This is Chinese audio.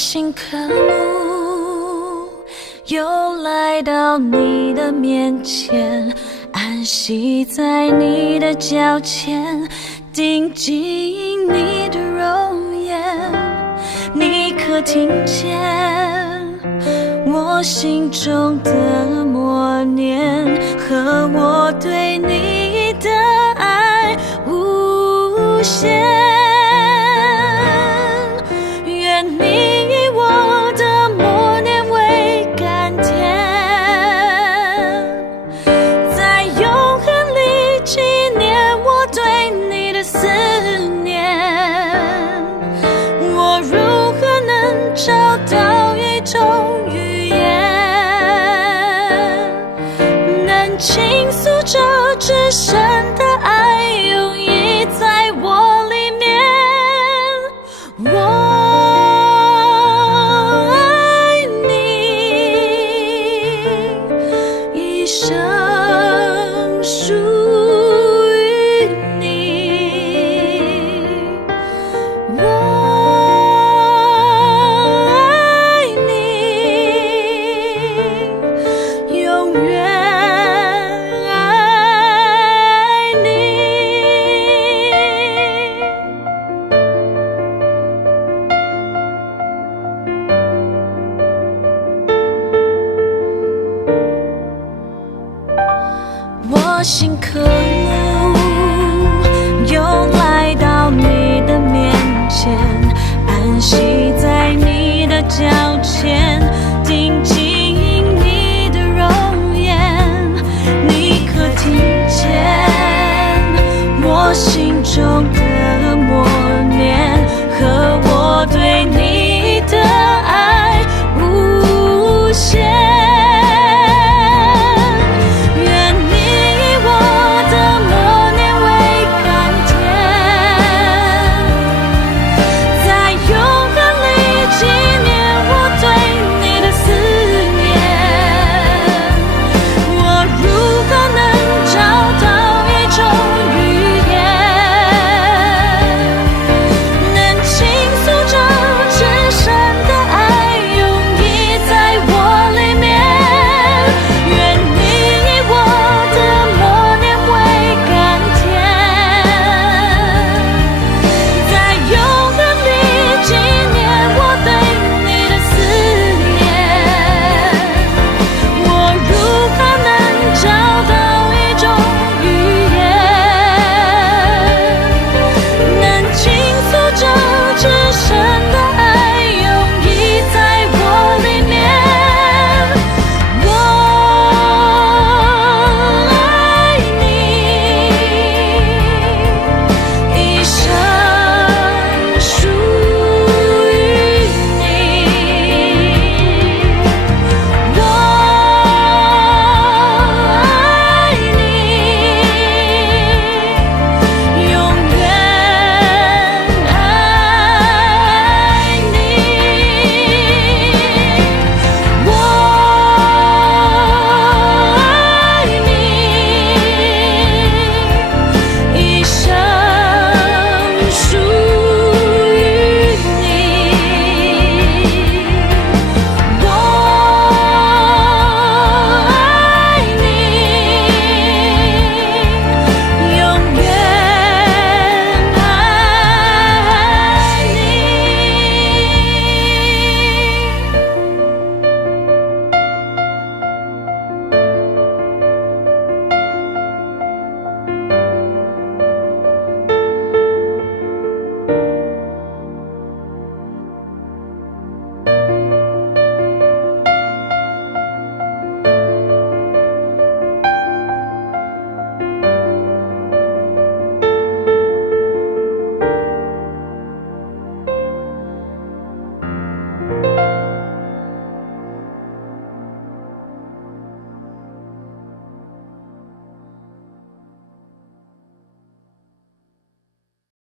心渴慕，又来到你的面前，安息在你的脚前，定睛你的容颜。你可听见我心中的默念和我对你的爱无限？愿你以我的默念为甘甜，在永恒里纪念我对你的思念。我如何能找到一种语言，能倾诉这至深的爱，涌溢在我里面？我爱你，一生属于你。我爱你，永远爱你。我心渴